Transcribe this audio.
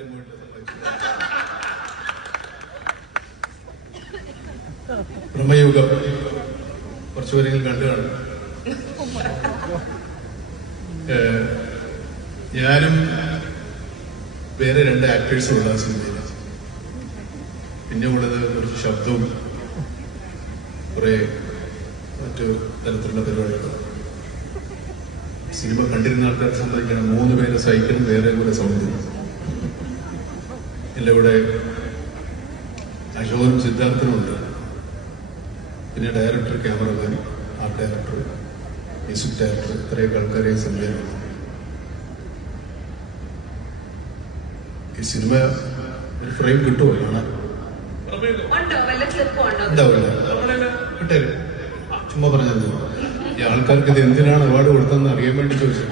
ആരും പോയിട്ടില്ല, സമ്മതിച്ചു. ബ്രഹ്മയുഗം കുറച്ചു പേരെങ്കിലും കണ്ടു കാണും. ഞാനും വേറെ 2 ആക്ടേഴ്സും ഉള്ള സിനിമയിൽ. പിന്നെ ഉള്ളത് കുറച്ച് ശബ്ദവും കുറെ മറ്റു തരത്തിലുള്ള പരിപാടികൾ. സിനിമ കണ്ടിരുന്ന ആൾക്കാർ സമ്മതിക്കണം, 3 പേരെ സഹിക്കണം, വേറെ കൂടെ സൗന്ദര്യം. എൻ്റെ കൂടെ അശോകനും സിദ്ധാർത്ഥനും ഉണ്ട്. പിന്നെ director, cameraman, art director, music director, ഇത്രയൊക്കെ ആൾക്കാരെ സംവിധാനം. ഈ സിനിമ ഒരു ഫ്രെയിം കിട്ടുമോ കാണാൻ? ഉണ്ടാവില്ല, കിട്ടേരും. ചുമ്മാ പറഞ്ഞത്. ഈ ആൾക്കാർക്ക് ഇത് എന്തിനാണ് അവാർഡ് കൊടുത്തതെന്ന് അറിയാൻ വേണ്ടി ചോദിച്ചു.